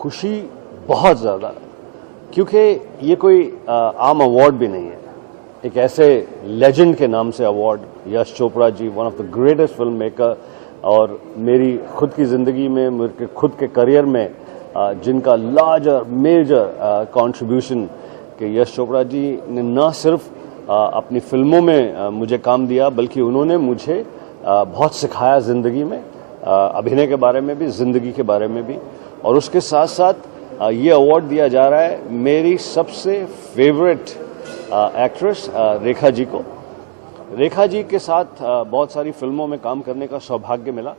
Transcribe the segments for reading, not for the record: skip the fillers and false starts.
खुशी बहुत ज़्यादा, क्योंकि ये कोई आम अवार्ड भी नहीं है। एक ऐसे लेजेंड के नाम से award, Yash Chopra ji, one of the greatest film maker, और मेरी खुद की ज़िंदगी में, मेरे खुद के करियर में जिनका लार्जर मेजर कंट्रीब्यूशन कि यश चोपड़ा जी ने न सिर्फ अपनी फिल्मों में मुझे काम दिया, बल्कि उन्होंने मुझे बहुत सिखाया ज़िंदगी में, अभिनय के बारे में भी, ज़िंदगी के बारे में भी। और उसके साथ साथ ये अवार्ड दिया जा रहा है मेरी सबसे फेवरेट एक्ट्रेस रेखा जी को। रेखा जी के साथ बहुत सारी फिल्मों में काम करने का सौभाग्य मिला।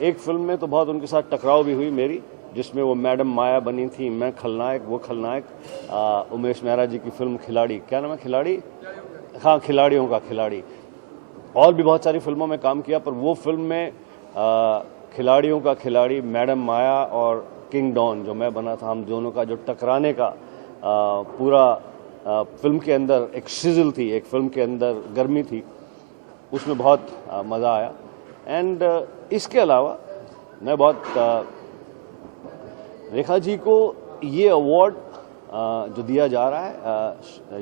एक फिल्म में तो बहुत उनके साथ टकराव भी हुई मेरी, जिसमें वो मैडम माया बनी थी, मैं खलनायक, वो खलनायक। उमेश मेहरा जी की फिल्म खिलाड़ी, क्या नाम है, खिलाड़ी, हाँ, खिलाड़ियों का खिलाड़ी। और भी बहुत सारी फिल्मों में काम किया, पर वो फिल्म में खिलाड़ियों का खिलाड़ी, मैडम माया और किंग डॉन जो मैं बना था, हम दोनों का जो टकराने का पूरा फिल्म के अंदर एक शिजल थी, एक फिल्म के अंदर गर्मी थी, उसमें बहुत मज़ा आया। एंड इसके अलावा मैं बहुत रेखा जी को ये अवार्ड जो दिया जा रहा है,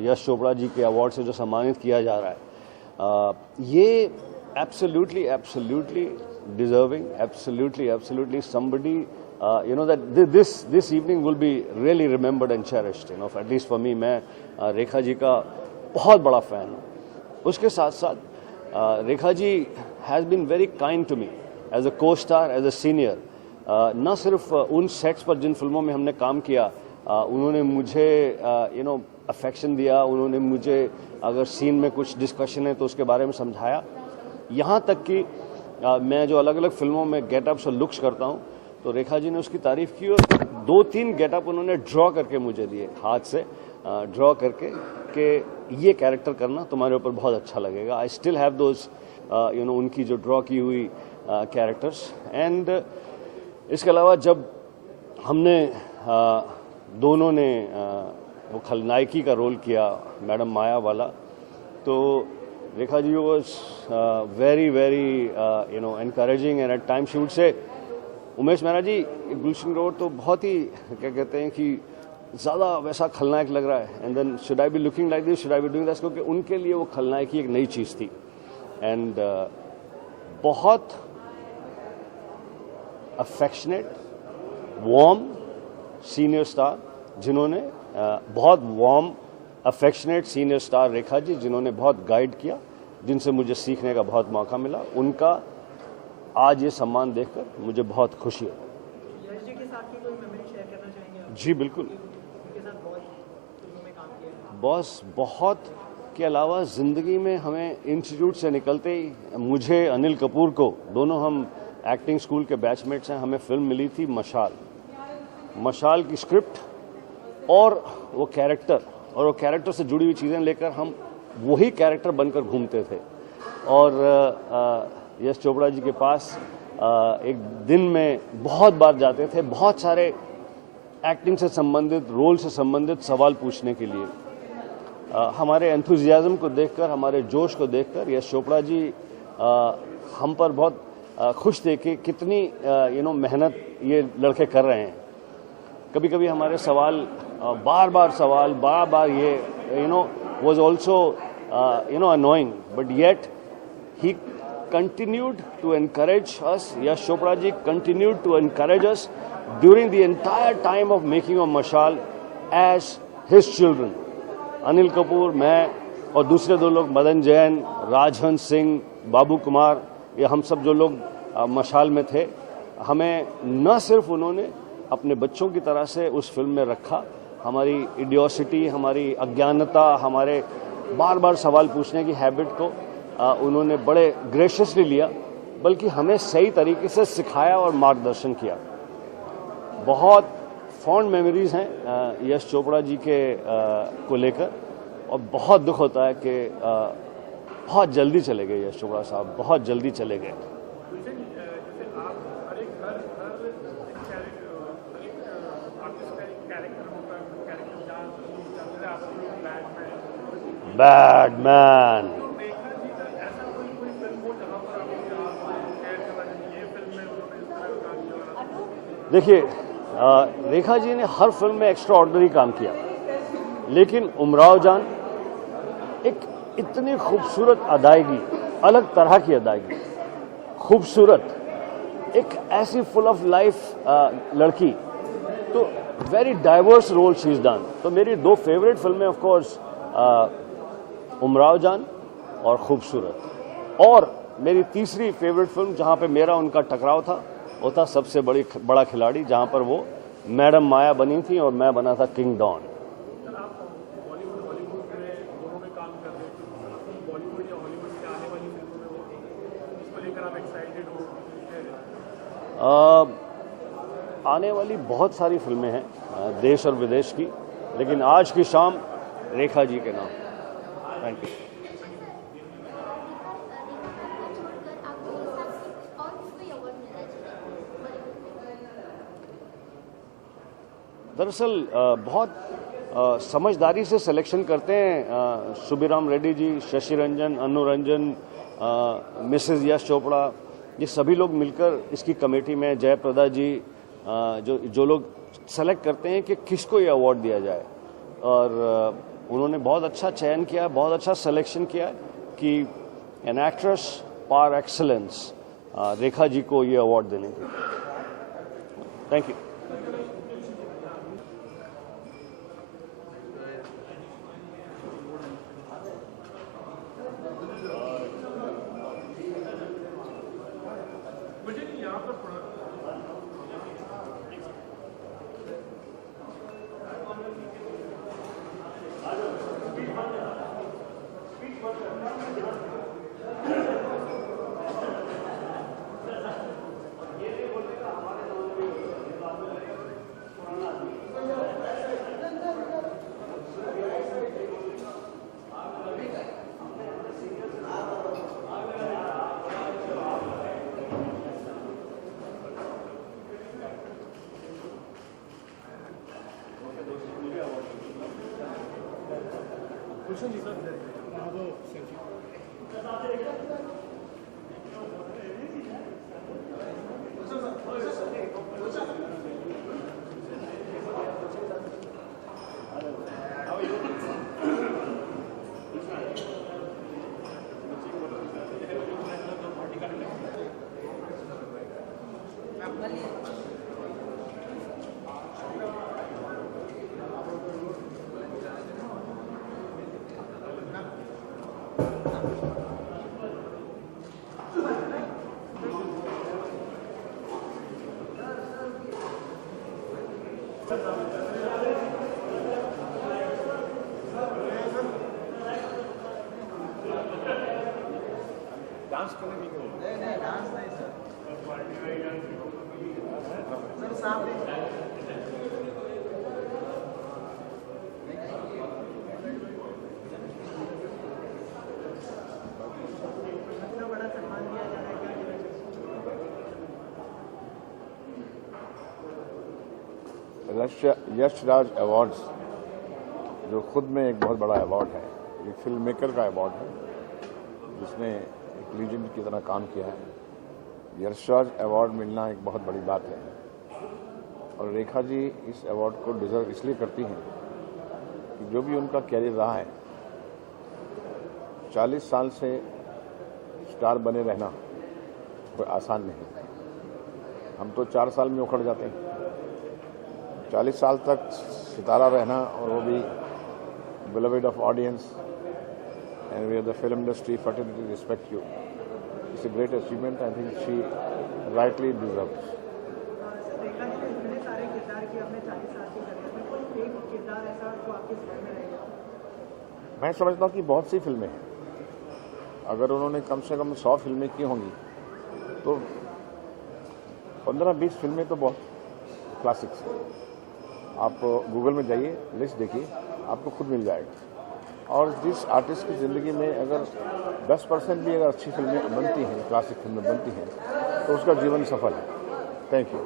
यश चोपड़ा जी के अवार्ड से जो सम्मानित किया जा रहा है, ये absolutely deserving, absolutely somebody, that this evening will be really remembered and cherished, at least for me। मैं रेखा जी का बहुत बड़ा फैन हूँ। उसके साथ साथ Rekha ji has been very kind to me as a costar, as a senior. न सिर्फ उन सेट्स पर जिन फिल्मों में हमने काम किया, उन्होंने मुझे अफेक्शन दिया, उन्होंने मुझे अगर सीन में कुछ डिस्कशन है तो उसके बारे में समझाया। यहाँ तक कि मैं जो अलग अलग फिल्मों में गेटअप्स और लुक्स करता हूँ, तो रेखा जी ने उसकी तारीफ की, और 2-3 गेटअप उन्होंने ड्रॉ करके मुझे दिए, हाथ से ड्रॉ करके, कि ये कैरेक्टर करना तुम्हारे ऊपर बहुत अच्छा लगेगा। आई स्टिल हैव दोज उनकी जो ड्रॉ की हुई कैरेक्टर्स। एंड इसके अलावा जब हमने दोनों ने वो खलनायकी का रोल किया, मैडम माया वाला, तो Rekha ji was very encouraging, and at time she would say, Umesh Mehra जी, गुलशन ग्रोवर तो बहुत ही, क्या कहते हैं कि ज़्यादा वैसा खलनायक लग रहा है, and then should I be looking like this, should I be doing this, क्योंकि उनके लिए वो खलनायकी एक नई चीज़ थी। एंड बहुत अफेक्शनेट, वार्म सीनियर स्टार, जिन्होंने बहुत warm affectionate senior star Rekha ji, जिन्होंने बहुत गाइड किया, जिनसे मुझे सीखने का बहुत मौका मिला, उनका आज ये सम्मान देखकर मुझे बहुत खुशी है। यश जी के साथ की कोई मेमोरी शेयर करना चाहेंगे आप? जी बिल्कुल। उनके साथ बहुत फिल्मों में काम किया है। बॉस बहुत के अलावा ज़िंदगी में हमें इंस्टीट्यूट से निकलते ही, मुझे अनिल कपूर को, दोनों हम एक्टिंग स्कूल के बैचमेट्स हैं, हमें फिल्म मिली थी मशाल। मशाल की स्क्रिप्ट और वो कैरेक्टर, और वो कैरेक्टर से जुड़ी हुई चीज़ें लेकर हम वही कैरेक्टर बनकर घूमते थे। और यश चोपड़ा जी के पास एक दिन में बहुत बार जाते थे, बहुत सारे एक्टिंग से संबंधित, रोल से संबंधित सवाल पूछने के लिए। हमारे एंथुजियाज्म को देखकर, हमारे जोश को देखकर यश चोपड़ा जी हम पर बहुत खुश थे कि कितनी मेहनत ये लड़के कर रहे हैं। कभी कभी हमारे सवाल, बार बार ये was also annoying, but yet he continued to encourage us. Yash Chopra ji continued to encourage us during the entire time of making of Mashal as his children. Anil Kapoor, मैं और दूसरे 2 लोग, मदन जैन, राजहंस सिंह, बाबू कुमार, ये हम सब जो लोग मशाल में थे, हमें न सिर्फ उन्होंने अपने बच्चों की तरह से उस फिल्म में रखा, हमारी इडियोसिटी, हमारी अज्ञानता, हमारे बार बार सवाल पूछने की हैबिट को उन्होंने बड़े ग्रेशियसली लिया, बल्कि हमें सही तरीके से सिखाया और मार्गदर्शन किया। बहुत फॉन्ड मेमोरीज हैं यश चोपड़ा जी के को लेकर, और बहुत दुख होता है कि बहुत जल्दी चले गए यश चोपड़ा साहब, बहुत जल्दी चले गए। बैडमैन, देखिए, रेखा जी ने हर फिल्म में एक्स्ट्रा ऑर्डिनरी काम किया, लेकिन उमराव जान एक इतनी खूबसूरत अदायगी, अलग तरह की अदायगी, खूबसूरत, एक ऐसी फुल ऑफ लाइफ लड़की, तो very diverse role she is done. तो मेरी दो फेवरेट फिल्में ऑफ कोर्स उमराव जान और खूबसूरत, और मेरी तीसरी फेवरेट फिल्म जहां पे मेरा उनका टकराव था वो था सबसे बड़ा खिलाड़ी, जहां पर वो मैडम माया बनी थी और मैं बना था किंग डॉन। आने वाली बहुत सारी फिल्में हैं देश और विदेश की, लेकिन आज की शाम रेखा जी के नाम। Thank you. दरअसल बहुत समझदारी से सिलेक्शन करते हैं सुबीराम रेड्डी जी, शशि रंजन, अनु रंजन, मिसेस यश चोपड़ा, ये सभी लोग मिलकर इसकी कमेटी में, जयप्रदा जी, जो लोग सेलेक्ट करते हैं कि किसको ये अवार्ड दिया जाए, और उन्होंने बहुत अच्छा चयन किया, बहुत अच्छा सिलेक्शन किया कि an actress par excellence Rekha ji को ये अवार्ड देने के। Thank you. डांस करने नहीं, डांस नहीं सर। सर सामने इतना बड़ा सम्मान दिया जा रहा है, क्या यश राज अवार्ड्स, जो खुद में एक बहुत बड़ा अवार्ड है, ये फिल्म मेकर का अवार्ड है जिसने एक लीजेंड की तरह काम किया है। यश राज अवार्ड मिलना एक बहुत बड़ी बात है, और रेखा जी इस अवार्ड को डिजर्व इसलिए करती हैं कि जो भी उनका कैरियर रहा है, 40 साल से स्टार बने रहना कोई आसान नहीं। हम तो 4 साल में उखड़ जाते हैं, 40 साल तक सितारा रहना, और वो भी beloved of audience, and we have the film industry fraternity respect you. It's a great achievement. I think she rightly deserves. Rekha ji ने इतने सारे किरदार किए अपने 40 साल की करियर में, कोई एक किरदार ऐसा जो आपके ध्यान में रहेगा? मैं समझता हूँ कि बहुत सी फिल्में हैं, अगर उन्होंने कम से कम 100 फिल्में की होंगी तो 15-20 फिल्में तो बहुत क्लासिक्स हैं। आप गूगल में जाइए, लिस्ट देखिए, आपको खुद मिल जाएगा। और जिस आर्टिस्ट की ज़िंदगी में अगर 10% भी अगर अच्छी फिल्में बनती हैं, क्लासिक फिल्में बनती हैं, तो उसका जीवन सफल है। Thank you.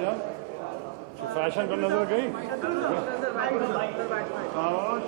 क्या फैशन पर नजर गई शाबाश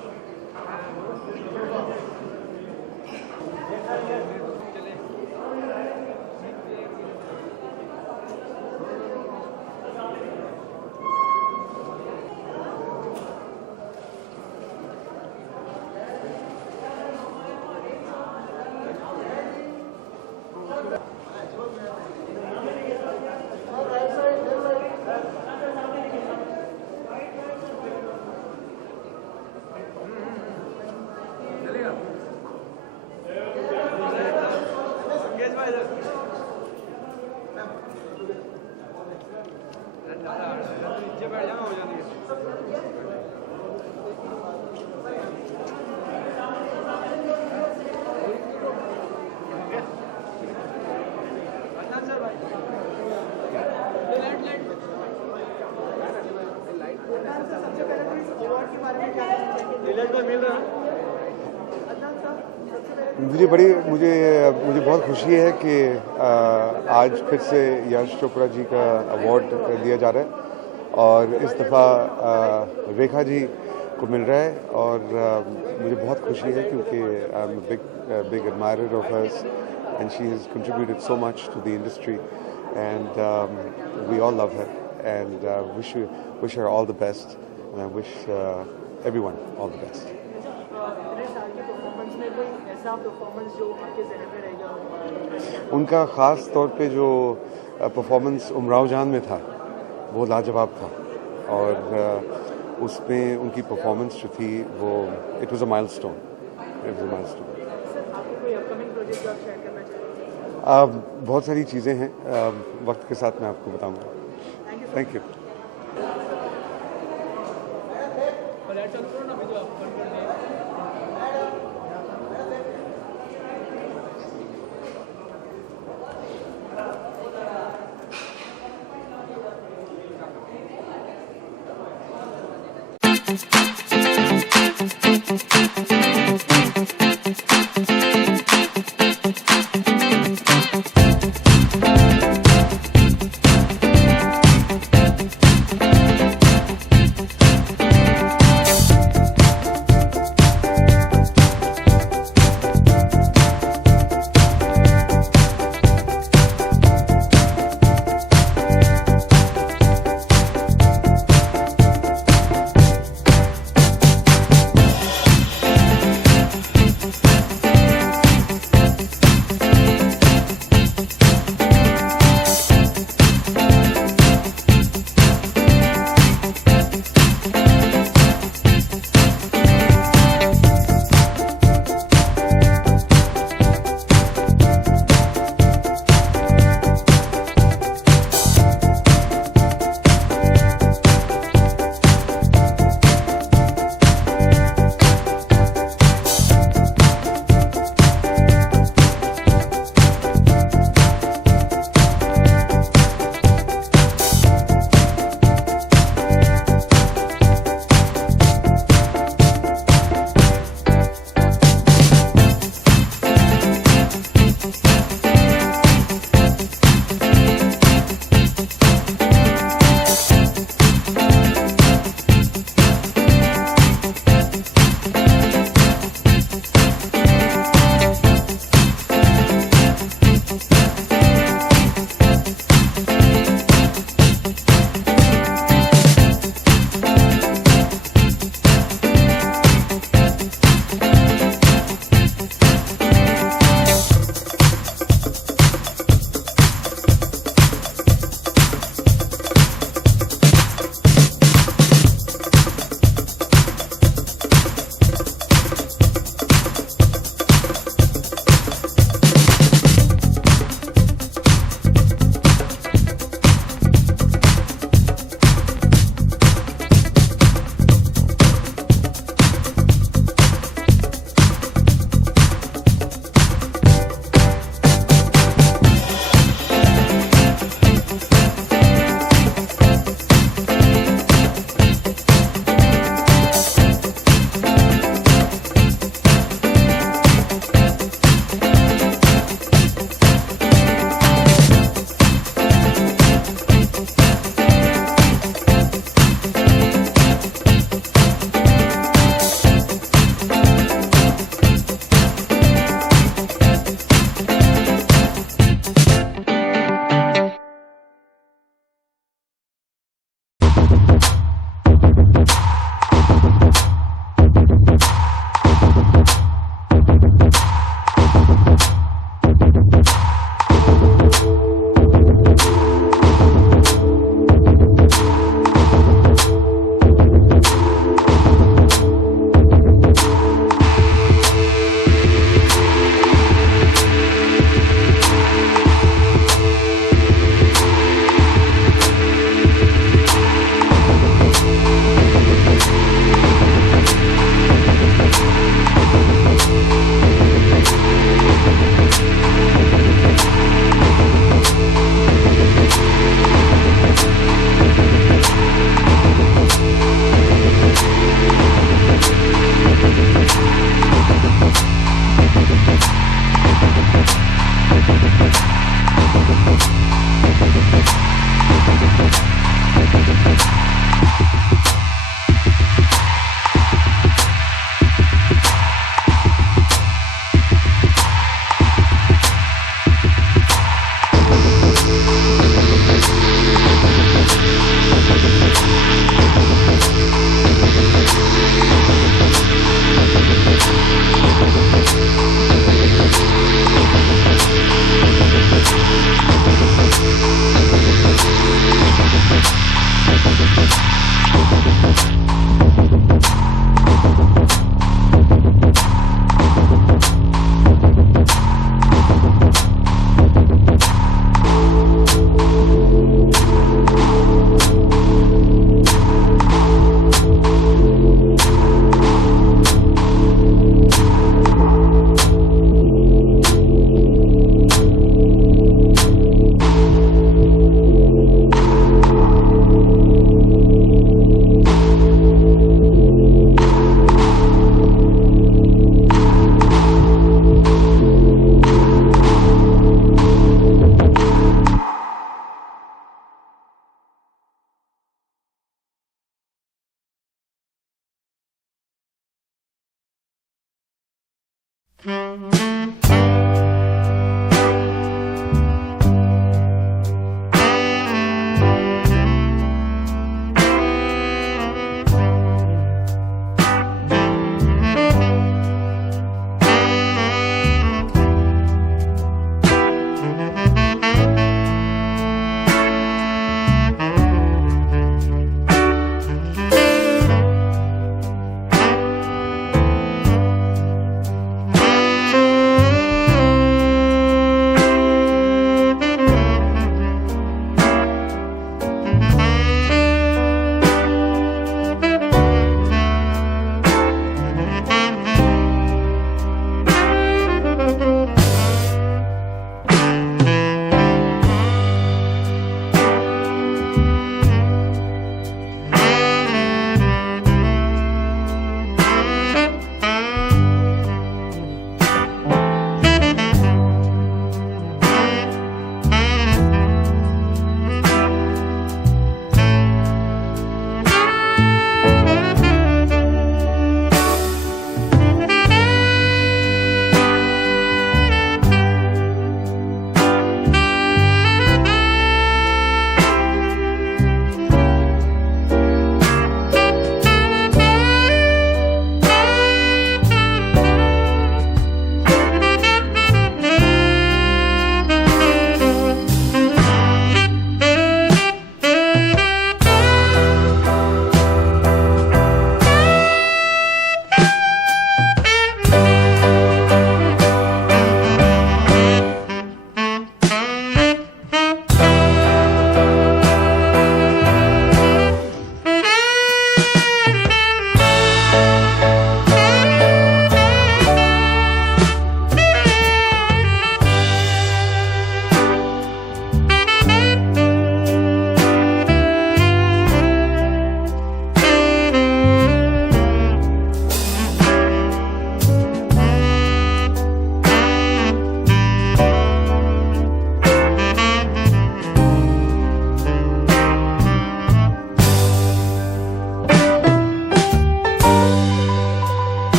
सबसे पहले तो इस अवार्ड के बारे में क्या कहना चाहेंगे? मिल रहा अदनान साहब, सबसे पहले मुझे बहुत खुशी है कि आज फिर से यश चोपड़ा जी का अवार्ड दिया जा रहा है और इस दफ़ा रेखा जी को मिल रहा है और मुझे बहुत खुशी है क्योंकि I am big admirer of hers and she has contributed so much to the industry and we all love her and wish her all the best and I wish everyone all the best. इतने साल की performance में कोई ऐसा performance जो आपके ज़हन में रहेगा? उनका ख़ास तौर पे जो परफॉर्मेंस उमराव जान में था वो लाजवाब था और उसमें उनकी परफॉर्मेंस जो थी वो it was a milestone. Sir, आपको कोई अपकमिंग प्रोजेक्ट आप शेयर करना चाहेंगे? बहुत सारी चीज़ें हैं, वक्त के साथ मैं आपको बताऊंगा. Thank you.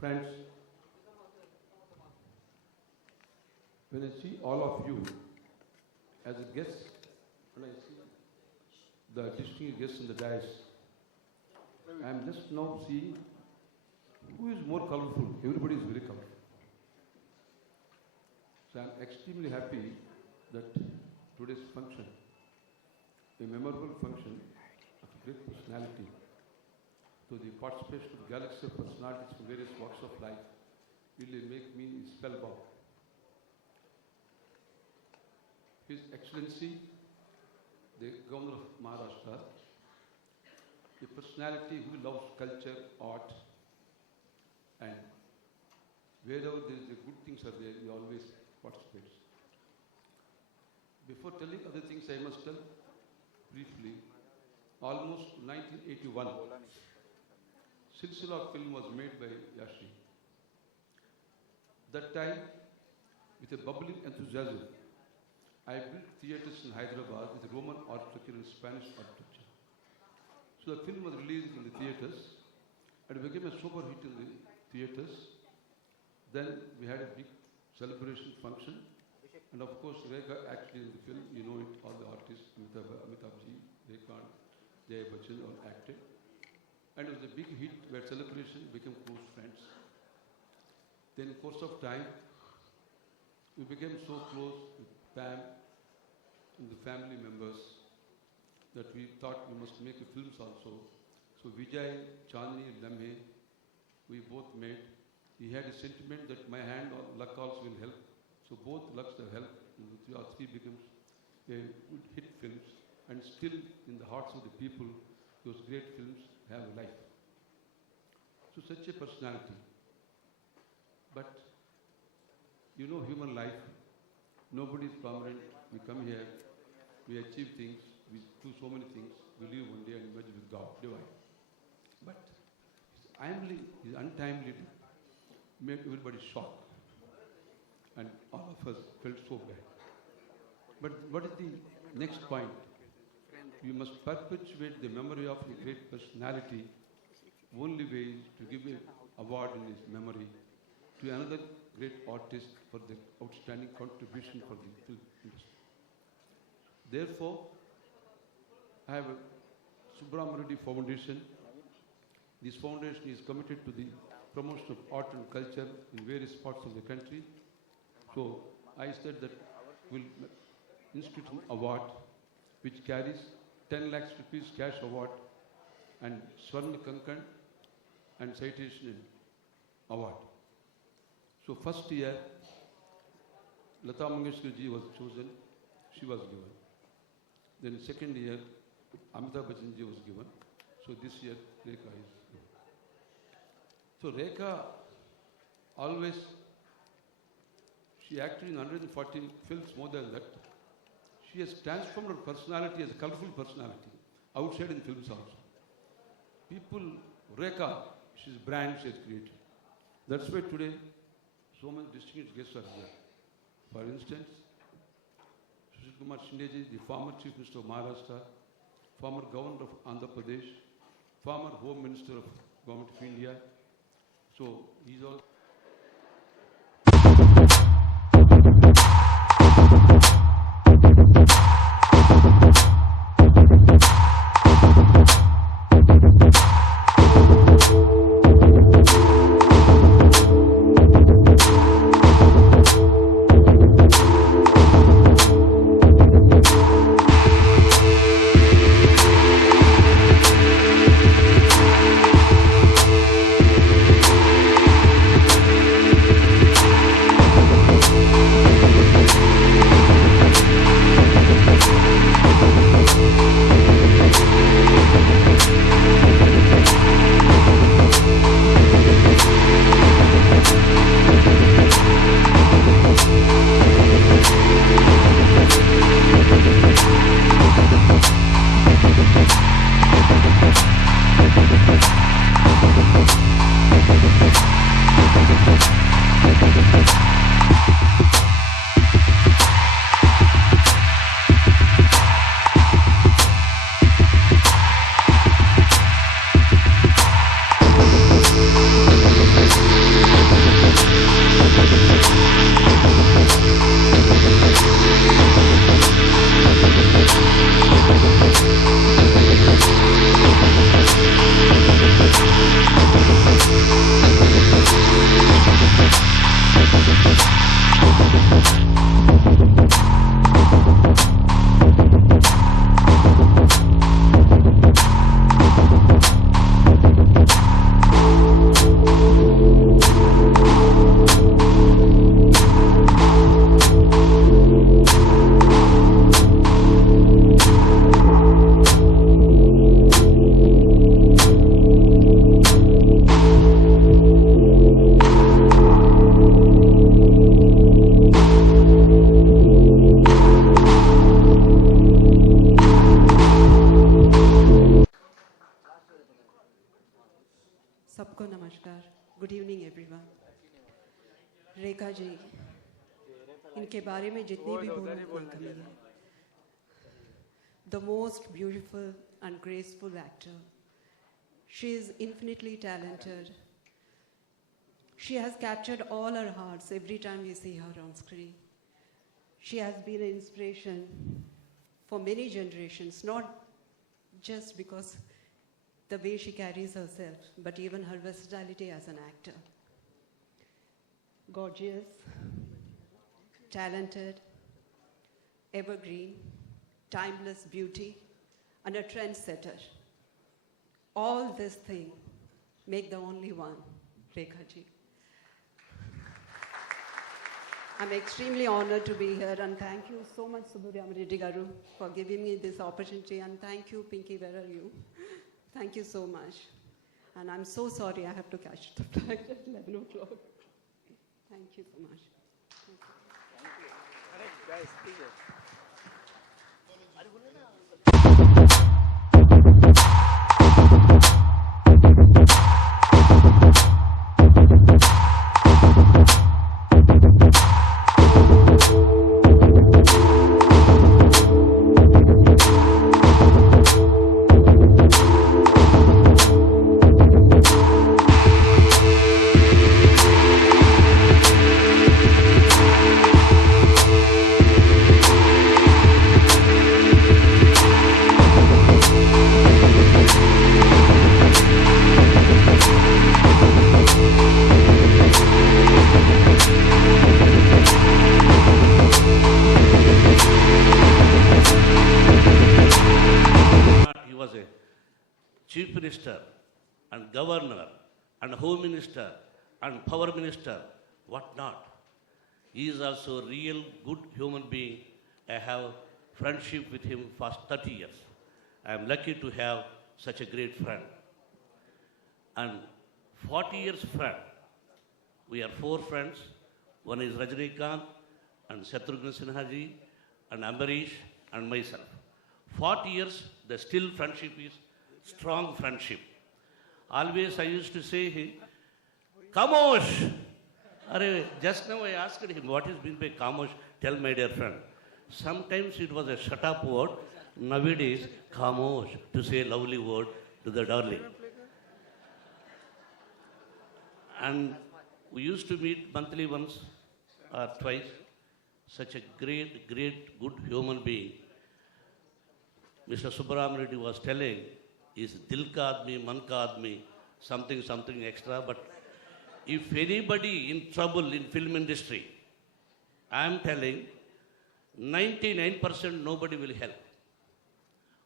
Friends, when I see all of you as a guest, when I see the distinguished guests in the dais, I am just now seeing who is more colorful. Everybody is very colorful. So I am extremely happy that today's function, a memorable function of great personality, so the participation of galaxy of personalities from various walks of life really make me spellbound. His Excellency, the Governor of Maharashtra, a personality who loves culture, art, and wherever there is a good things are there, he always participates. Before telling other things, I must tell briefly, almost 1981, Silsila film was made by Yashi. That time, with a bubbling enthusiasm, I built theatres in Hyderabad with Roman architecture and Spanish architecture. So the film was released in the theatres and became a super hit in the theatres. Then we had a big celebration function, and of course Rekha actually in the film, you know it, all the artists, Amitabh Ji, Rekha, Jaya Bachchan all acted. And it was a big hit where celebration became close friends. Then in course of time, we became so close with Pam and the family members. that we thought we must make films also. So Vijay, Chandni, Lamhe, we both made. He had a sentiment that my hand or luck also will help. So both lucks have helped. Our three becomes a good hit films. And still in the hearts of the people, those great films have a life. So such a personality. But you know human life, nobody is permanent. We come here, we achieve things, we do so many things, we leave one day and merge with God, divine. But his untimely death made everybody shocked. And all of us felt so bad. But what is the next point? We must perpetuate the memory of a great personality. Only way is to give an award in his memory to another great artist for the outstanding contribution for the film industry. Therefore, I have a Subramanian Reddy Foundation. This foundation is committed to the promotion of art and culture in various parts of the country. So I said that we'll institute an award which carries 10 lakhs rupees cash award and Swarna Kankan and citation award. So first year, Lata Mangeshkar ji was chosen, she was given. Then second year, Amitabh Bachchan ji was given. So this year, Rekha is given. So Rekha always, she acted in 140 films, more than that. She has transformed her personality as a colorful personality, outside in films also. People, Rekha, she's a brand she has created. That's why today, so many distinguished guests are here. For instance, Sushil Kumar Shinde ji, the former Chief Minister of Maharashtra, former Governor of Andhra Pradesh, former Home Minister of Government of India. So he's all. सबको नमस्कार. Good evening everyone. Rekha ji, इनके बारे में जितनी भी बोलूं उतनी कमी है. The most beautiful and graceful actor. She is infinitely talented. She has captured all our hearts every time we see her on screen. She has been an inspiration for many generations, not just because the way she carries herself, but even her versatility as an actor. Gorgeous, talented, evergreen, timeless beauty, and a trendsetter. All this thing make the only one, Rekha ji. I'm extremely honored to be here, and thank you so much, Subramanian Reddy Garu, for giving me this opportunity, and thank you, Pinky, where are you? Thank you so much. And I'm so sorry I have to catch the flight at 11 o'clock. Thank you so much. He was a chief minister and governor and home minister and power minister, what not. He is also a real good human being. I have friendship with him for 30 years. I am lucky to have such a great friend. And 40 years friend. We are 4 friends. One is Rajinikanth and Shatrughan Sinha ji and Ambarish and myself. 40 years, the still friendship is strong friendship. Always I used to say, Kamosh! Just now I asked him, what is meant by Kamosh? Tell my dear friend. Sometimes it was a shut up word. Nowadays, Kamosh, to say a lovely word to the darling. And we used to meet monthly once or twice. Such a great, good human being. Mr. Subramanian Reddy was telling, is dil ka aadmi, man ka aadmi, something extra. But if anybody in trouble in film industry, I am telling, 99% nobody will help.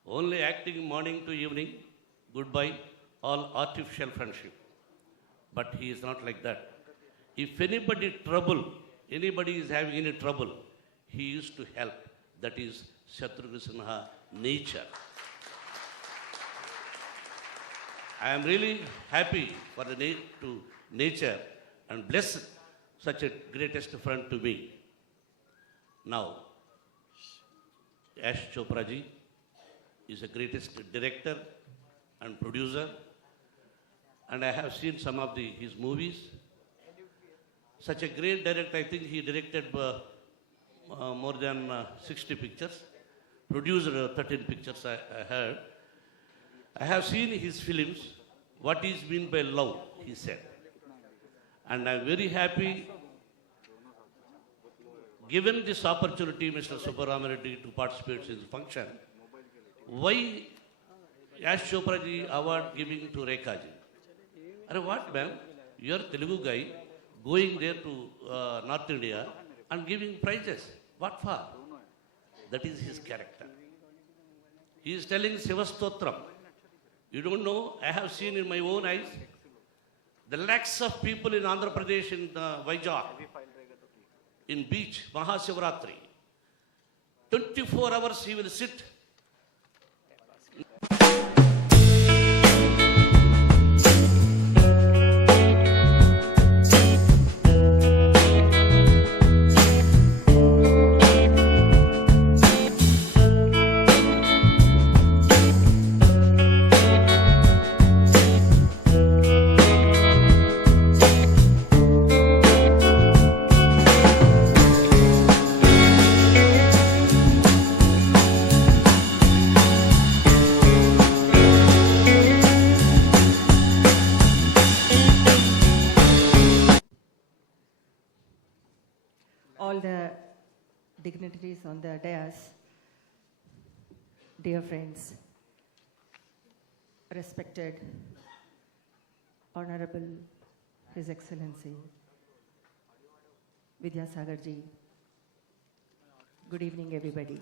Only acting morning to evening, goodbye, all artificial friendship. But he is not like that. If anybody is having any trouble, he used to help. That is Shatrughan Sinha nature. I am really happy for the nature and blessed such a greatest friend to me. Now, Yash Chopra ji is the greatest director and producer, and I have seen some of his movies. Such a great director, I think he directed more than 60 pictures, produced 13 pictures I heard. I have seen his films, what is meant by love, he said. And I'm very happy, given this opportunity, Mr. Subramanian Reddy, to participate in the function. Why Yash Chopra ji award giving to Rekha ji? What, ma'am? You are Telugu guy going there to North India and giving prizes. What for? That is his character. He is telling Sivastotram. You don't know, I have seen in my own eyes the lakhs of people in Andhra Pradesh, in Vizag, in beach, Mahashivratri. 24 hours he will sit. All the dignitaries on the dais, dear friends, respected Honorable His Excellency Vidyasagar ji, good evening everybody.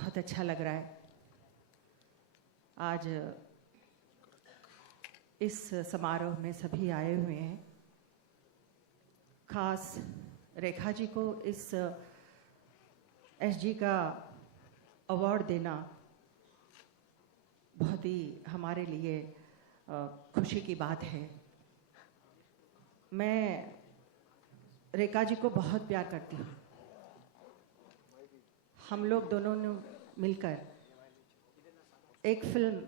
बहुत अच्छा लग रहा है आज इस समारोह में सभी आए हुए हैं। खास रेखा जी को इस एसजी का अवार्ड देना बहुत ही हमारे लिए खुशी की बात है। मैं रेखा जी को बहुत प्यार करती हूँ। हम लोग दोनों ने मिलकर एक फिल्म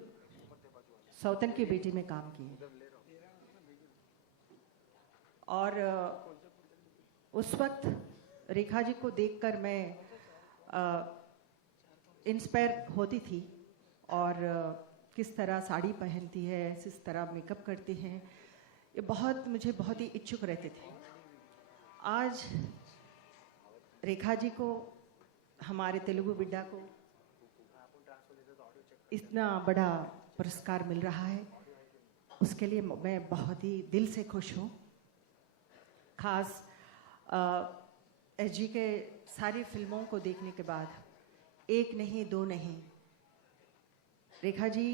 सौतन की बेटी में काम किए और उस वक्त रेखा जी को देखकर मैं इंस्पायर होती थी और किस तरह साड़ी पहनती है, किस तरह मेकअप करती हैं, ये मुझे बहुत ही इच्छुक रहते थे। आज रेखा जी को, हमारे तेलुगु बिड्डा को इतना बड़ा पुरस्कार मिल रहा है, उसके लिए मैं बहुत ही दिल से खुश हूँ। खास एसजी के सारी फिल्मों को देखने के बाद एक नहीं दो नहीं, रेखा जी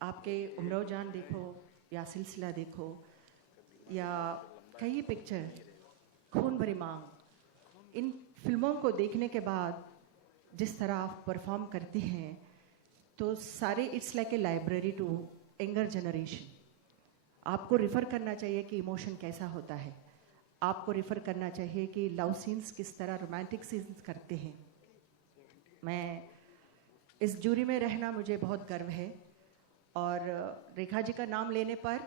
आपके उमराव जान देखो या सिलसिला देखो या कई पिक्चर, खून भरी मांग, इन फिल्मों को देखने के बाद जिस तरह आप परफॉर्म करती हैं तो सारे it's like a library to younger generation. आपको रिफ़र करना चाहिए कि इमोशन कैसा होता है, आपको रिफ़र करना चाहिए कि लव सीन्स किस तरह, रोमांटिक सीन्स करते हैं। मैं इस जूरी में रहना मुझे बहुत गर्व है और रेखा जी का नाम लेने पर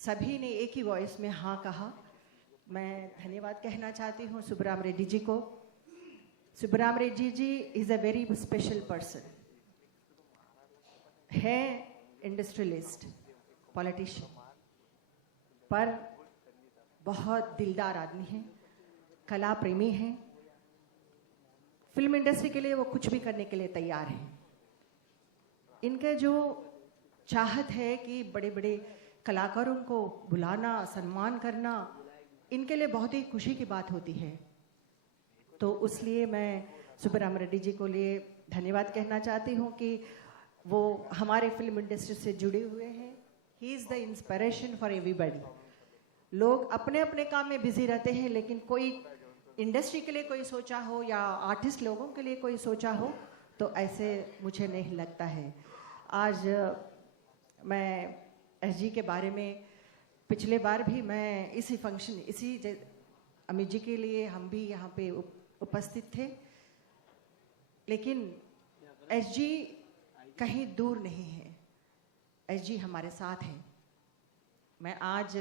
सभी ने एक ही वॉइस में हाँ कहा। मैं धन्यवाद कहना चाहती हूँ सुब्राम रेड्डी जी को। Subram Reddy ji is a very special person, है इंडस्ट्रियलिस्ट, पॉलिटिशियन, पर बहुत दिलदार आदमी हैं, कला प्रेमी हैं। फिल्म इंडस्ट्री के लिए वो कुछ भी करने के लिए तैयार हैं। इनका जो चाहत है कि बड़े बड़े कलाकारों को बुलाना, सम्मान करना, इनके लिए बहुत ही खुशी की बात होती है। तो उसलिए मैं सुब्राम रेड्डी जी को लिए धन्यवाद कहना चाहती हूँ कि वो हमारे फिल्म इंडस्ट्री से जुड़े हुए हैं। He is the inspiration for everybody. लोग अपने अपने काम में बिजी रहते हैं, लेकिन कोई इंडस्ट्री के लिए कोई सोचा हो या आर्टिस्ट लोगों के लिए कोई सोचा हो तो ऐसे मुझे नहीं लगता है। आज मैं एसजी के बारे में पिछले बार भी मैं इसी फंक्शन, अमित जी के लिए हम भी यहाँ पे उपस्थित थे, लेकिन एसजी कहीं दूर नहीं है, एसजी हमारे साथ है। मैं आज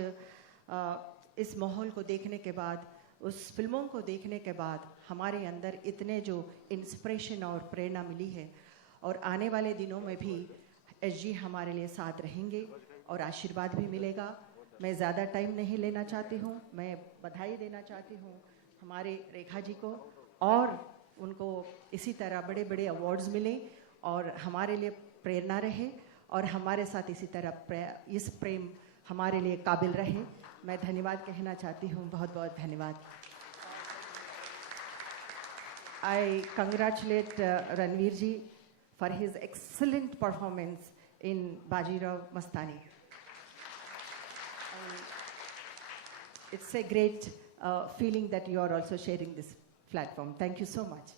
इस माहौल को देखने के बाद, उस फिल्मों को देखने के बाद हमारे अंदर इतने जो इंस्पिरेशन और प्रेरणा मिली है, और आने वाले दिनों में भी एसजी हमारे लिए साथ रहेंगे और आशीर्वाद भी मिलेगा। मैं ज़्यादा टाइम नहीं लेना चाहती हूँ, मैं बधाई देना चाहती हूँ हमारे रेखा जी को, और उनको इसी तरह बड़े बड़े अवार्ड्स मिले और हमारे लिए प्रेरणा रहे और हमारे साथ इसी तरह इस प्रेम हमारे लिए काबिल रहे। मैं धन्यवाद कहना चाहती हूँ, बहुत बहुत धन्यवाद। I congratulate Ranveer ji for his excellent performance in Bajirao Mastani. It's a great feeling that you are also sharing this platform. Thank you so much.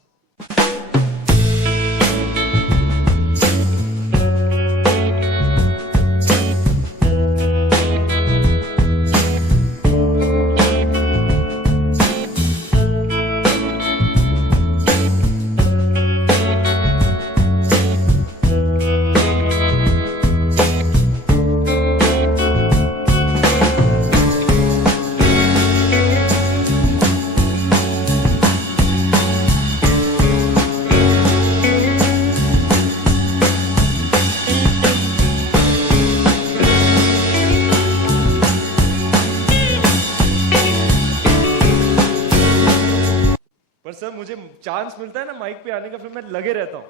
Sir मुझे चांस मिलता है ना माइक पे आने का, फिर मैं लगे रहता हूँ।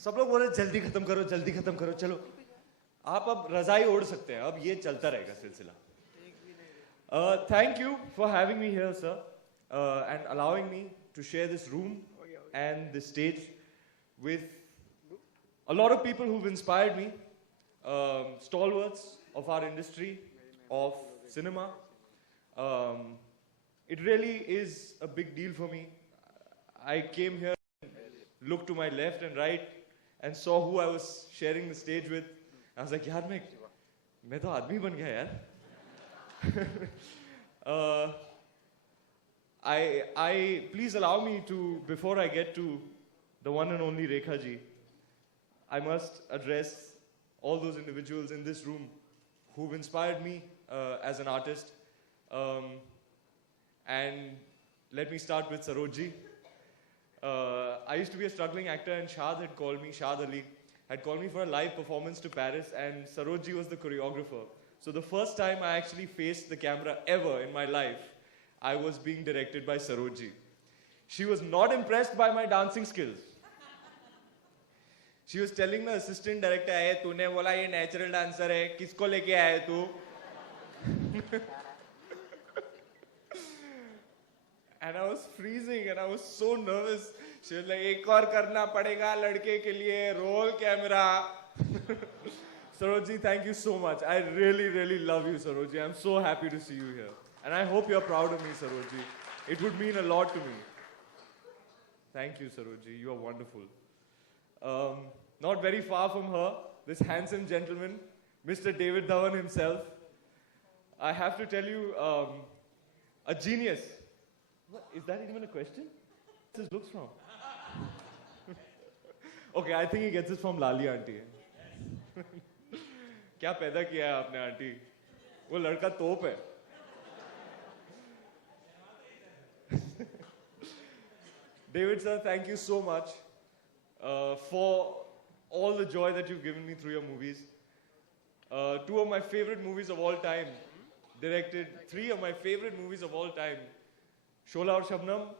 सब लोग बोल रहे जल्दी खत्म करो, जल्दी खत्म करो। चलो आप अब रजाई ओढ़ सकते हैं, अब ये चलता रहेगा सिलसिला। Thank you for having me here sir, and allowing me to share this room and the stage with a lot of people who've inspired me, stalwarts of our industry, of cinema. It really is a big deal for me. I came here, looked to my left and right, and saw who I was sharing the stage with. I was like, yaar, मैं तो आदमी बन गया यार. Please allow me to, before I get to the one and only Rekha ji, I must address all those individuals in this room who've inspired me as an artist. And let me start with Saroj ji. I used to be a struggling actor, and Shad had called me, Shad Ali, had called me for a live performance to Paris, and Saroj ji was the choreographer. So the first time I actually faced the camera ever in my life, I was being directed by Saroj ji. She was not impressed by my dancing skills. She was telling the assistant director, "Hey, तूने बोला ये natural dancer है, किसको लेके आया तू?" And I was freezing and I was so nervous. She was like, "एक और करना पड़ेगा लड़के के लिए, roll camera." Saroj ji, thank you so much. I really, really love you, Saroj ji. I'm so happy to see you here. And I hope you're proud of me, Saroj ji. It would mean a lot to me. Thank you, Saroj ji. You are wonderful. Not very far from her, this handsome gentleman, Mr. David Dhawan himself. I have to tell you, a genius. What, is that even a question? Where's his looks from? Okay, I think he gets it from Lali auntie. क्या पैदा किया है आपने aunty? वो लड़का तोप है. David sir, thank you so much for all the joy that you've given me through your movies. Two of my favorite movies of all time. Directed three of my favorite movies of all time. Shola aur Shabnam,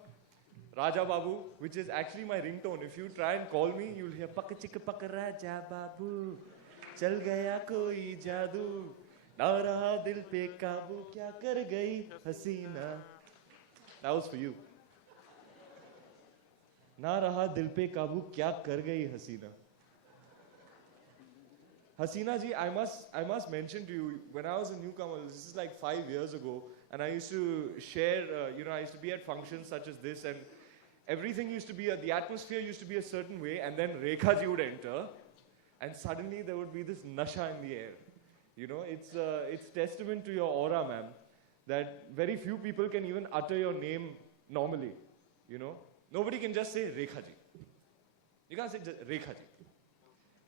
Raja Babu, which is actually my ringtone. If you try and call me, you'll hear Pak Chik Pak Raja Babu. Chal gaya koi jadoo, na raha dil pe kabu, kya kar gayi Hasina. That was for you. Na raha dil pe kabu, kya kar gayi Hasina. Hasina ji, I must mention to you, when I was a newcomer, this is like 5 years ago, and I used to share, I used to be at functions such as this, and everything used to be, the atmosphere used to be a certain way, and then Rekha ji would enter, and suddenly there would be this nasha in the air. You know, it's testament to your aura, ma'am, that very few people can even utter your name normally. You know, nobody can just say Rekha ji. You can't say just Rekha ji.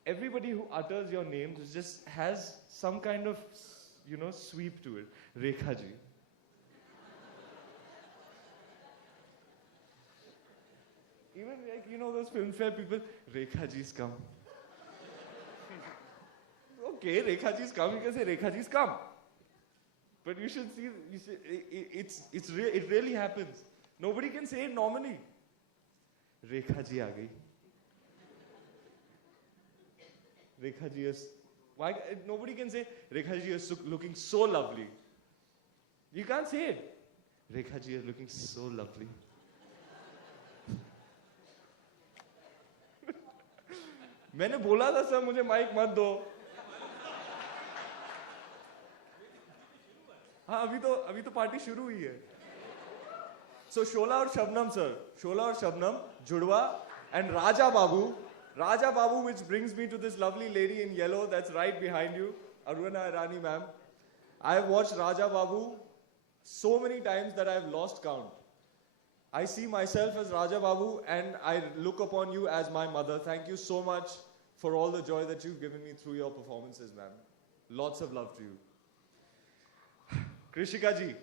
Everybody who utters your name just has some kind of, sweep to it. Rekha ji. Even like, those filmfare people, Rekha ji's come. Okay, Rekha ji's come, you can say Rekha ji's come. But you should see, it really happens. Nobody can say it normally. Rekha ji aa gayi. Rekha ji is, why, nobody can say, Rekha ji is looking so lovely. You can't say it. Rekha ji is looking so lovely. मैंने बोला था sir मुझे mic मत दो. हाँ अभी तो party शुरू हुई है. So Shola और Shabnam sir, Shola और Shabnam, Judwa and Raja Babu, which brings me to this lovely lady in yellow that's right behind you, Aruna Irani ma'am. I have watched Raja Babu so many times that I have lost count. I see myself as Raja Babu and I look upon you as my mother. Thank you so much for all the joy that you've given me through your performances, ma'am. Lots of love to you. Krishika ji,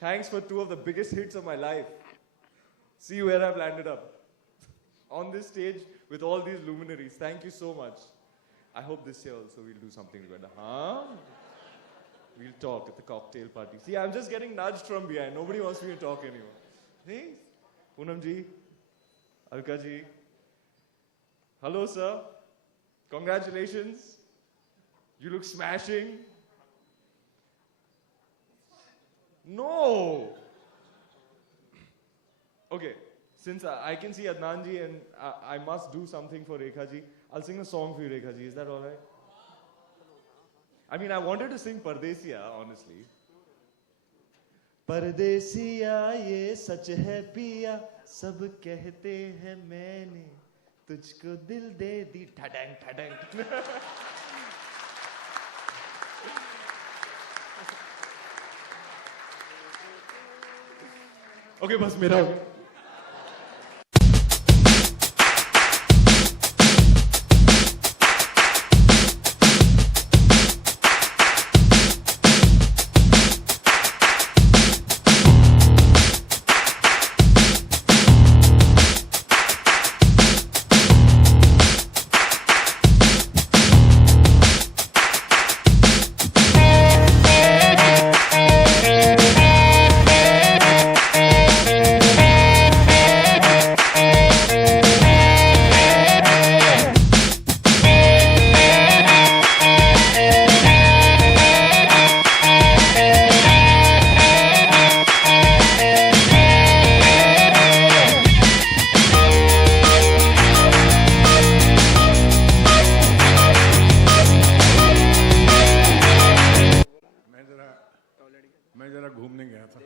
thanks for two of the biggest hits of my life. See where I've landed up. On this stage with all these luminaries. Thank you so much. I hope this year also we'll do something together. Huh? We'll talk at the cocktail party. See, I'm just getting nudged from behind. Nobody wants me to talk anymore. Hey, Poonam ji, Alka ji. Hello, sir. Congratulations. You look smashing. No. Okay. since I can see Adnan ji and I must do something for Rekha ji, I'll sing a song for you, Rekha ji. Is that all right? I mean, I wanted to sing Pardesiya, honestly. परदेसिया ये सच है पिया, सब कहते हैं मैंने तुझको दिल दे दी ठडंग ठडंग. Okay, बस मेरा हो गया. मैं जरा घूमने गया था.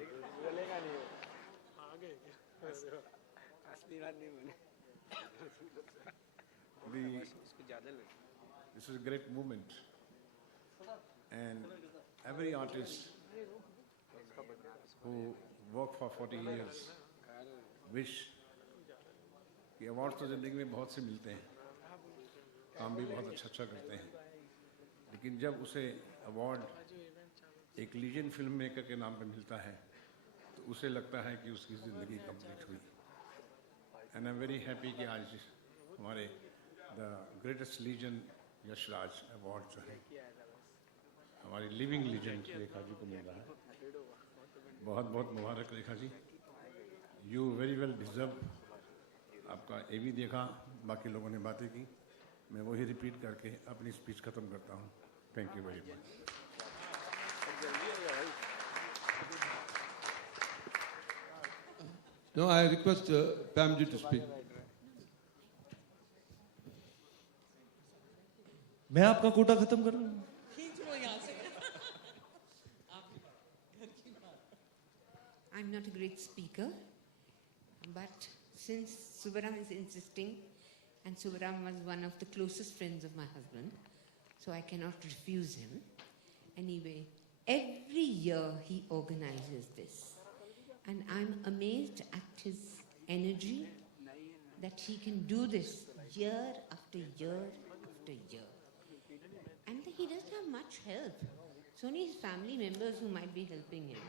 This is a great movement, and every artist who worked for 40 years wish कि अवार्ड तो जिंदगी में बहुत से मिलते हैं, काम भी बहुत अच्छा करते हैं, लेकिन जब उसे अवार्ड एक लीजेंड फिल्म मेकर के नाम पे मिलता है तो उसे लगता है कि उसकी ज़िंदगी कंप्लीट हुई. And I am very happy कि आज हमारे the greatest legend Yashraj award जो है हमारी लिविंग लीजेंड रेखा जी को मिल रहा है. बहुत बहुत मुबारक Rekha ji. You very well deserve. आपका एवी देखा, बाकी लोगों ने बातें की, मैं वही रिपीट करके अपनी स्पीच ख़त्म करता हूँ. Thank you very much. Now I request Pamji to speak. मैं आपका कोटा खत्म कर रहा हूँ. I'm not a great speaker, but since Subaram is insisting, and Subaram was one of the closest friends of my husband, so I cannot refuse him. Anyway, every year he organizes this. And I'm amazed at his energy that he can do this year after year after year. And he doesn't have much help. It's only his family members who might be helping him.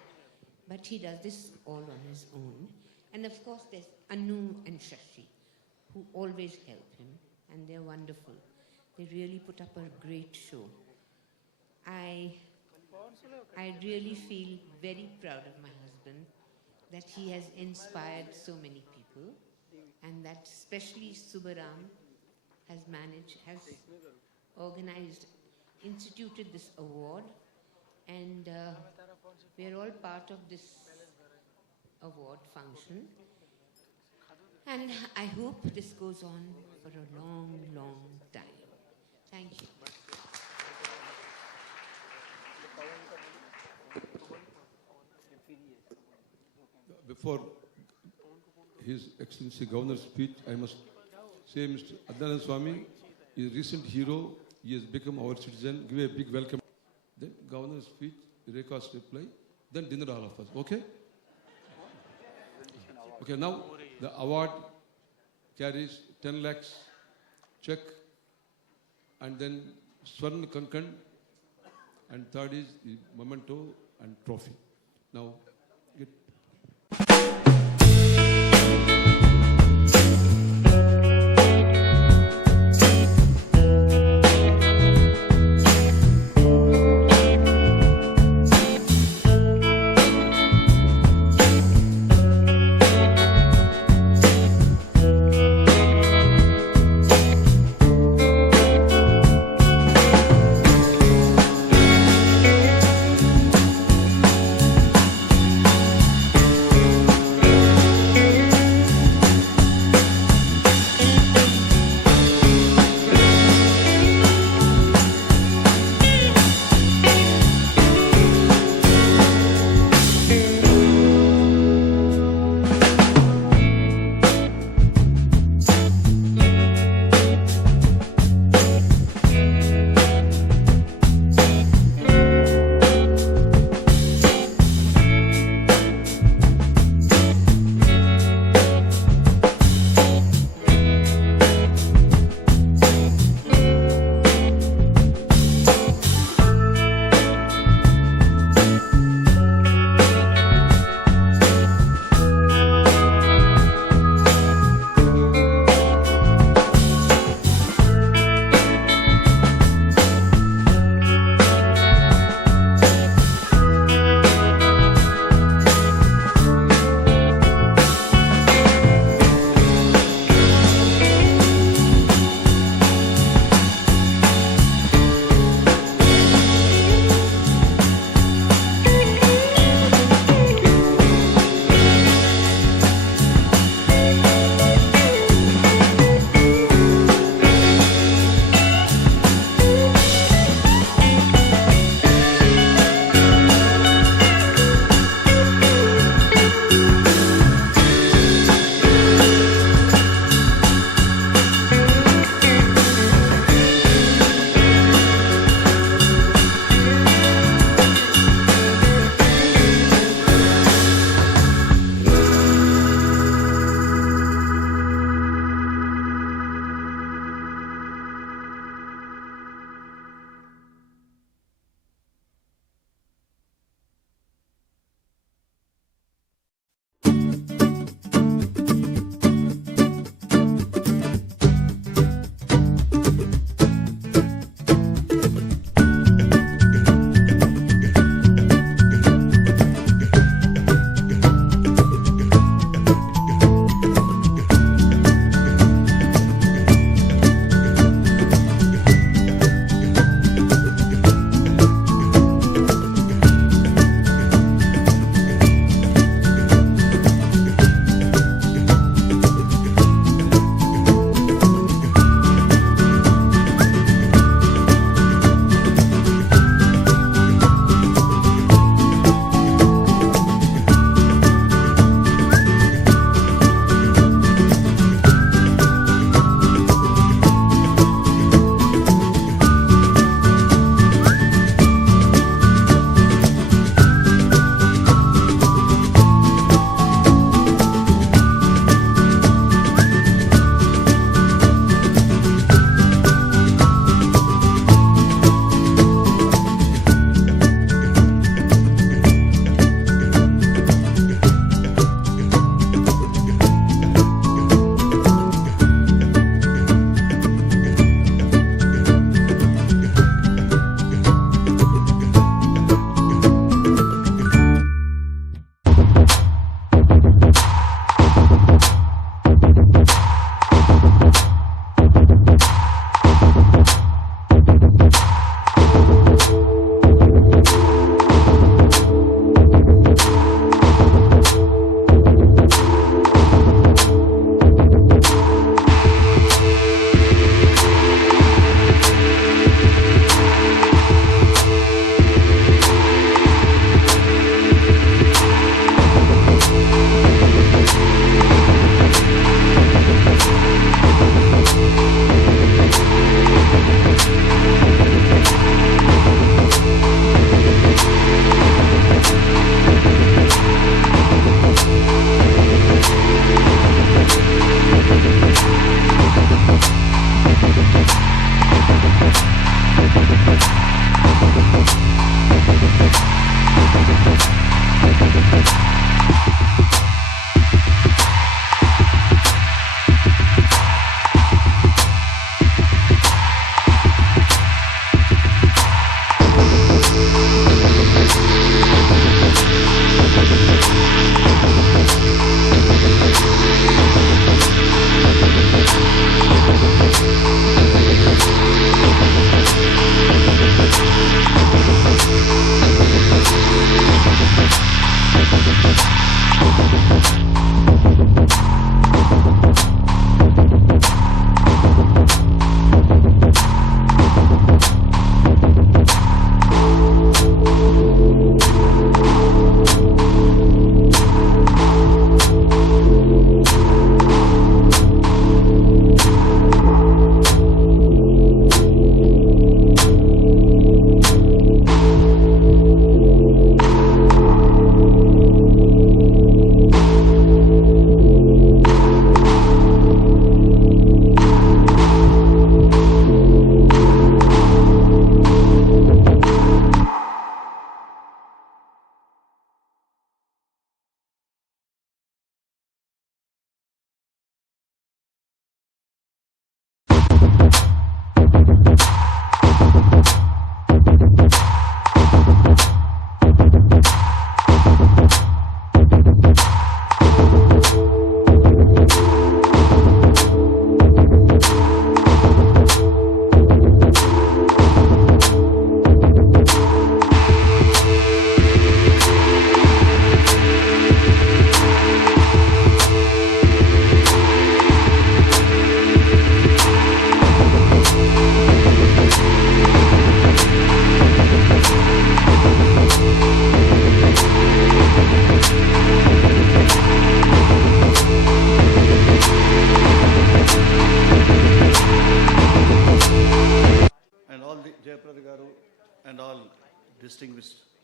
But he does this all on his own. And of course there's Anu and Shashi who always help him. And they're wonderful. They really put up a great show. I really feel very proud of my husband that he has inspired so many people, and that especially Subaram has organized, instituted this award, and we are all part of this award function. And I hope this goes on for a long, long time. Thank you. Before His Excellency Governor's speech, I must say Mr. Adnan Swami is a recent hero. He has become our citizen. Give a big welcome. Then Governor's speech, Rekha's reply, then dinner all of us. Okay? Okay, now the award carries 10 lakhs check, and then Swarn Kankan, and third is the memento and trophy. Now, get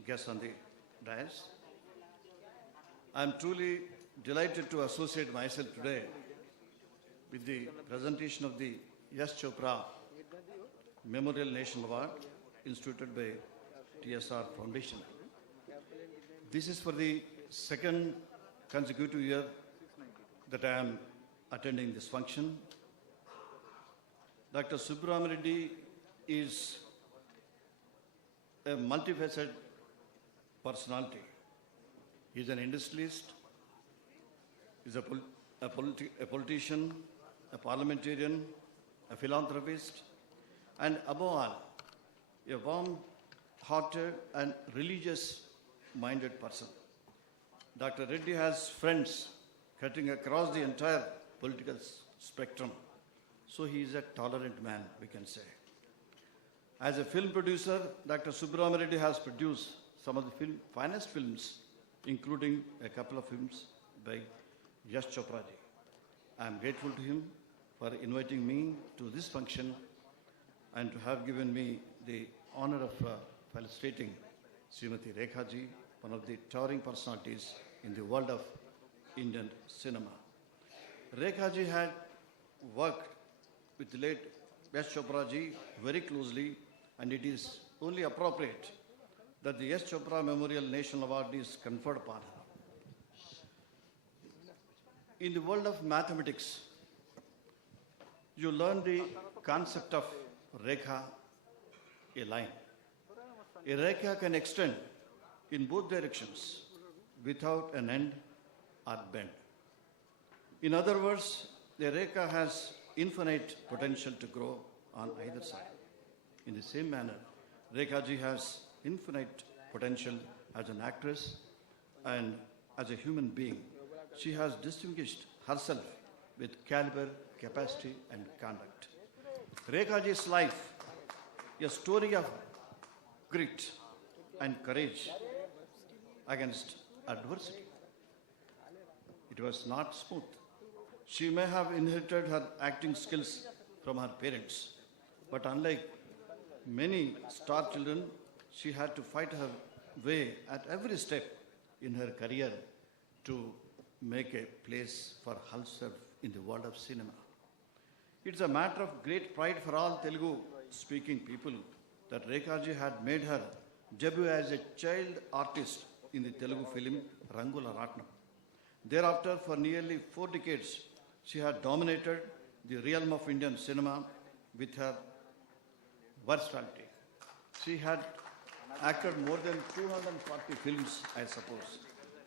guests on the dais. I am truly delighted to associate myself today with the presentation of the Yash Chopra Memorial National Award instituted by TSR Foundation. This is for the second consecutive year that I am attending this function. Dr. Subramanian Reddy is a multifaceted personality. He is an industrialist, he is a politician, a parliamentarian, a philanthropist, and above all, a warm-hearted and religious-minded person. Dr. Reddy has friends cutting across the entire political spectrum, so he is a tolerant man, we can say. As a film producer, Dr. Subramanian Reddy has produced some of the finest films, including a couple of films by Yash Chopra ji. I am grateful to him for inviting me to this function and to have given me the honor of felicitating Srimati Rekha ji, one of the towering personalities in the world of Indian cinema. Rekha ji had worked with the late Yash Chopra ji very closely, and it is only appropriate that the Yash Chopra Memorial National Award is conferred upon her. In the world of mathematics, you learn the concept of rekha, a line. A rekha can extend in both directions without an end or bend. In other words, the rekha has infinite potential to grow on either side. In the same manner, Rekha ji has infinite potential as an actress and as a human being. She has distinguished herself with caliber, capacity, and conduct. Rekha ji's life, a story of grit and courage against adversity. It was not smooth. She may have inherited her acting skills from her parents, but unlike many star children, she had to fight her way at every step in her career to make a place for herself in the world of cinema. It's a matter of great pride for all Telugu-speaking people that Rekha ji had made her debut as a child artist in the Telugu film Rangula Ratnam. Thereafter, for nearly 4 decades, she had dominated the realm of Indian cinema with her versatility. She had acted more than 240 films, I suppose.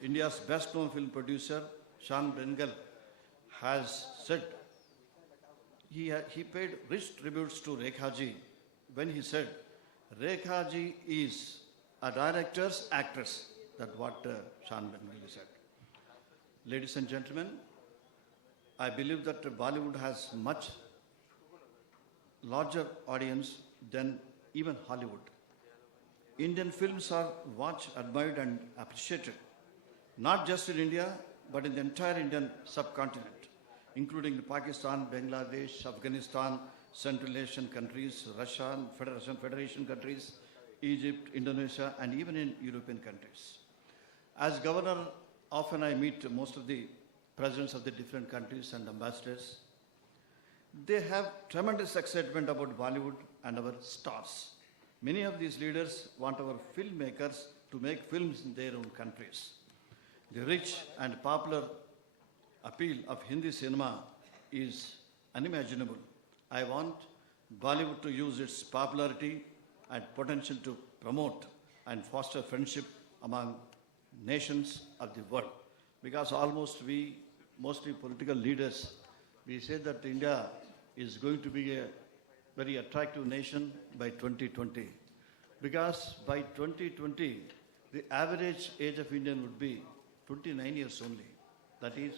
India's best-known film producer, Sean Bryngelly, has said he paid rich tributes to Rekha ji when he said, Rekha ji is a director's actress. That's what Sean Bryngelly said. Ladies and gentlemen, I believe that Bollywood has much larger audience than even Hollywood. Indian films are watched, admired, and appreciated, not just in India, but in the entire Indian subcontinent, including Pakistan, Bangladesh, Afghanistan, Central Asian countries, Russia, Russian Federation countries, Egypt, Indonesia, and even in European countries. As governor, often I meet most of the presidents of the different countries and ambassadors. They have tremendous excitement about Bollywood and our stars. Many of these leaders want our filmmakers to make films in their own countries. The rich and popular appeal of Hindi cinema is unimaginable. I want Bollywood to use its popularity and potential to promote and foster friendship among nations of the world. Because mostly political leaders, we say that India is going to be a very attractive nation by 2020. Because by 2020, the average age of Indian would be 29 years only. That is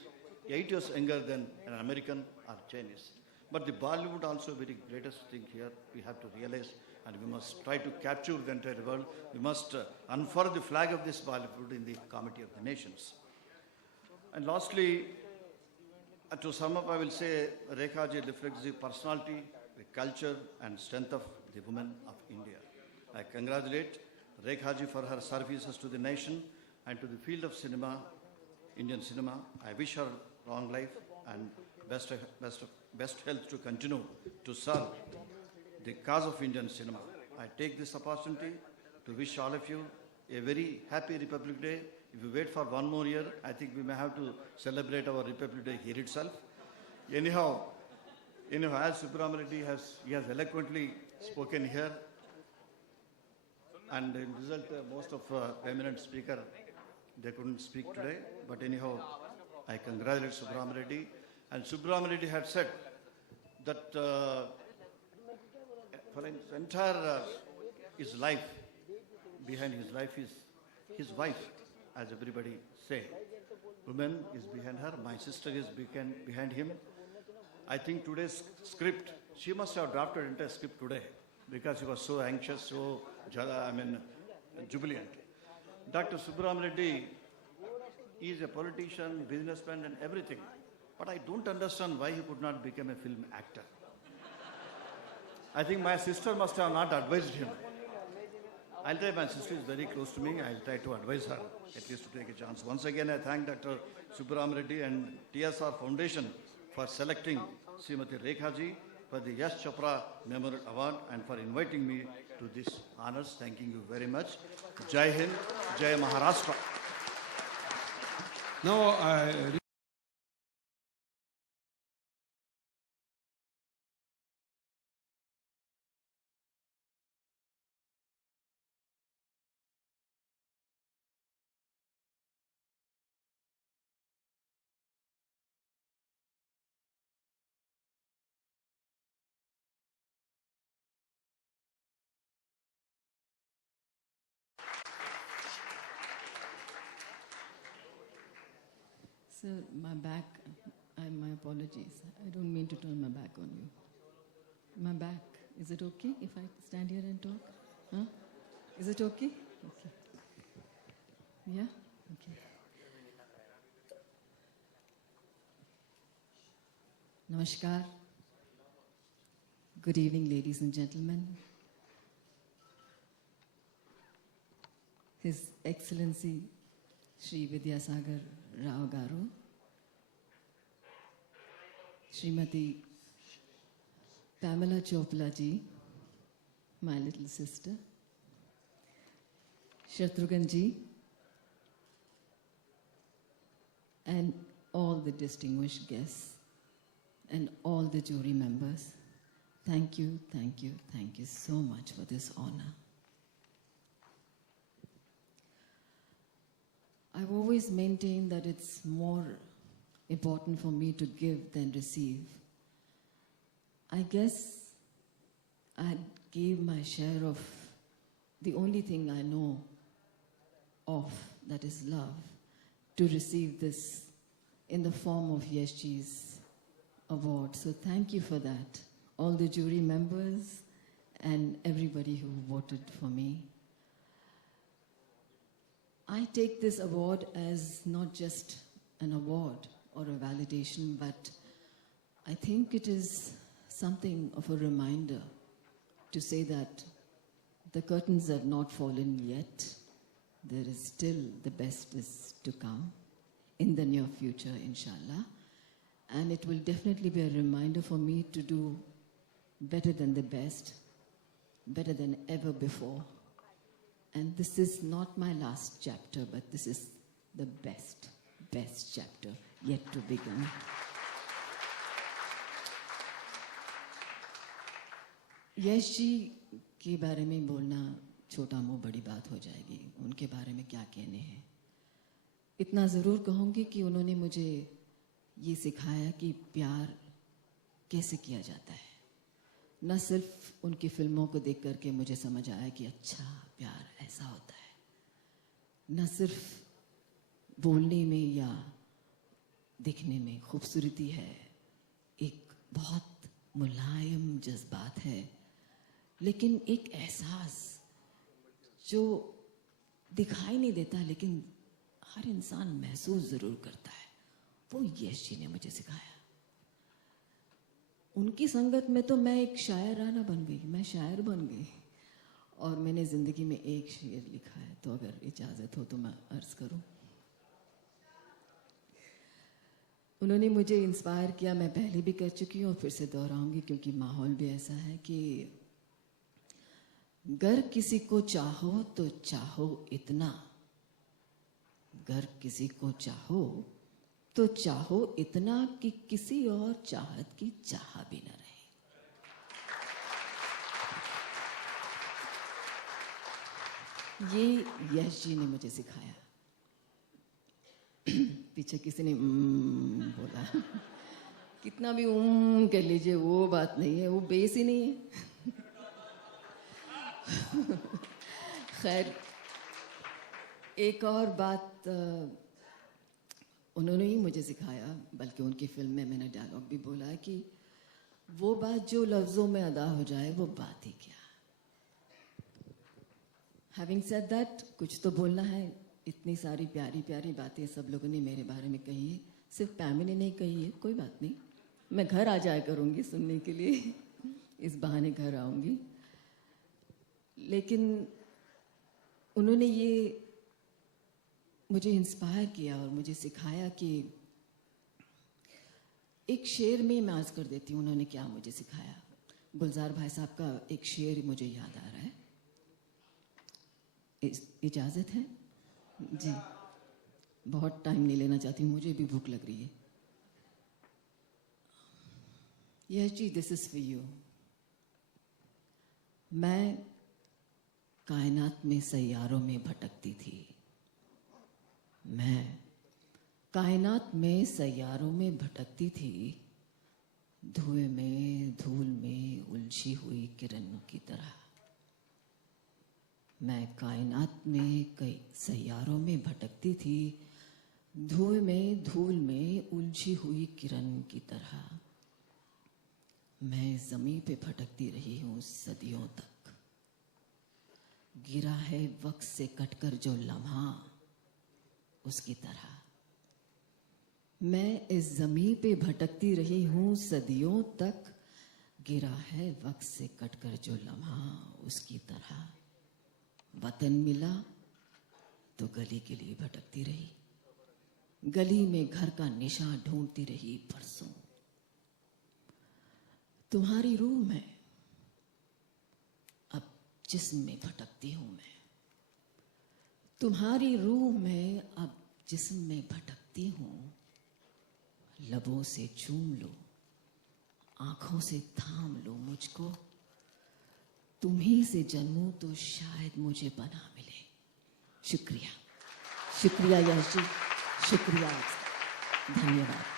8 years younger than an American or Chinese. But the Bollywood also very greatest thing here we have to realize, and we must try to capture the entire world. We must unfurl the flag of this Bollywood in the Committee of the Nations. And lastly, to sum up, I will say Rekha ji reflects the personality, the culture and strength of the women of India. I congratulate Rekha ji for her services to the nation and to the field of cinema, Indian cinema. I wish her long life and best health to continue to serve the cause of Indian cinema. I take this opportunity to wish all of you a very happy Republic Day. If you wait for one more year, I think we may have to celebrate our Republic Day here itself. Anyhow, as Subramania Reddy has eloquently spoken here, and in result, most of eminent speaker, they couldn't speak today. But anyhow, I congratulate Subramania Reddy. And Subramania Reddy had said that for his entire his life, behind his life is his wife, as everybody say. Woman is behind her. My sister is behind him. I think today's script, she must have drafted entire script today because she was so anxious, so jubilant. Dr. Subramania Reddy is a politician, businessman and everything. But I don't understand why he could not become a film actor. I think my sister must have not advised him. I'll try, my sister is very close to me. I'll try to advise her, at least to take a chance. Once again, I thank Dr. Subramania Reddy and TSR Foundation for selecting Srimati Rekha ji for the Yash Chopra Memorial Award and for inviting me to this honors. Thanking you very much. Jai Hind, Jai Maharashtra. Now, Sir, my back, my apologies. I don't mean to turn my back on you. My back, is it okay if I stand here and talk? Huh? Is it okay? Okay. Yeah? Okay. Namaskar. Good evening, ladies and gentlemen. His Excellency Shri Vidyasagar Rao Garu, Srimati Pamela Chopla ji, my little sister, Shatrughan ji, and all the distinguished guests and all the jury members, thank you so much for this honor. I've always maintained that it's more important for me to give than receive. I guess I gave my share of the only thing I know of, that is love, to receive this in the form of Yashji's award. So thank you for that, all the jury members and everybody who voted for me. I take this award as not just an award or a validation, but I think it is something of a reminder to say that the curtains have not fallen yet. There is still the best is to come in the near future, inshallah. And it will definitely be a reminder for me to do better than the best, better than ever before. And this is not my last chapter, but this is the best chapter yet to begin. Yash ji के बारे में बोलना छोटा मुंह बड़ी बात हो जाएगी, उनके बारे में क्या कहने हैं। इतना ज़रूर कहूँगी कि उन्होंने मुझे ये सिखाया कि प्यार कैसे किया जाता है। न सिर्फ उनकी फिल्मों को देख करके मुझे समझ आया कि अच्छा प्यार ऐसा होता है। न सिर्फ बोलने में या दिखने में खूबसूरती है, एक बहुत मुलायम जज्बात है, लेकिन एक एहसास जो दिखाई नहीं देता लेकिन हर इंसान महसूस ज़रूर करता है, वो यश जी ने मुझे सिखाया। उनकी संगत में तो मैं एक शायराना बन गई, मैं शायर बन गई। और मैंने ज़िंदगी में एक शेर लिखा है, तो अगर इजाज़त हो तो मैं अर्ज़ करूं। उन्होंने मुझे इंस्पायर किया, मैं पहले भी कर चुकी हूँ और फिर से दोहराऊंगी क्योंकि माहौल भी ऐसा है कि गर किसी को चाहो तो चाहो इतना, गर किसी को चाहो तो चाहो इतना कि किसी और चाहत की चाह भी न रहे। ये यश जी ने मुझे सिखाया। पीछे किसी ने बोला, कितना भी कह लीजिए वो बात नहीं है, वो बेस ही नहीं है। खैर, एक और बात उन्होंने ही मुझे सिखाया, बल्कि उनकी फिल्म में मैंने डायलॉग भी बोला है कि वो बात जो लफ्ज़ों में अदा हो जाए वो बात ही क्या। हैविंग सेड दैट, कुछ तो बोलना है। इतनी सारी प्यारी प्यारी बातें सब लोगों ने मेरे बारे में कही है, सिर्फ पैमी ने नहीं कही है। कोई बात नहीं, मैं घर आ जाया करूँगी सुनने के लिए, इस बहाने घर आऊँगी। लेकिन उन्होंने ये मुझे इंस्पायर किया और मुझे सिखाया कि एक शेर में मैं अर्ज़ कर देती हूँ उन्होंने क्या मुझे सिखाया। गुलजार भाई साहब का एक शेर मुझे याद आ रहा है, इजाज़त है जी? बहुत टाइम नहीं लेना चाहती, मुझे भी भूख लग रही है। Yash ji, this is for you. मैं कायनात में सैयारों में भटकती थी, मैं कायनात में सैयारों में भटकती थी, धुएं में धूल में उलझी हुई किरणों की तरह। मैं कायनात में कई सैयारों में भटकती थी, धुएं में धूल में उलझी हुई किरण की तरह। मैं ज़मीं पे भटकती रही हूँ सदियों तक, गिरा है वक्त से कटकर जो लम्हा उसकी तरह। मैं इस ज़मीं पे भटकती रही हूँ सदियों तक, गिरा है वक्त से कटकर जो लम्हा उसकी तरह। वतन मिला तो गली के लिए भटकती रही, गली में घर का निशान ढूंढती रही बरसों। तुम्हारी रूह में अब जिस्म में भटकती हूँ मैं, तुम्हारी रूह में अब जिस्म में भटकती हूँ। लबों से चूम लो, आंखों से थाम लो मुझको, तुम्ही से जन्मूं तो शायद मुझे बना मिले। शुक्रिया, शुक्रिया यश जी, शुक्रिया, धन्यवाद।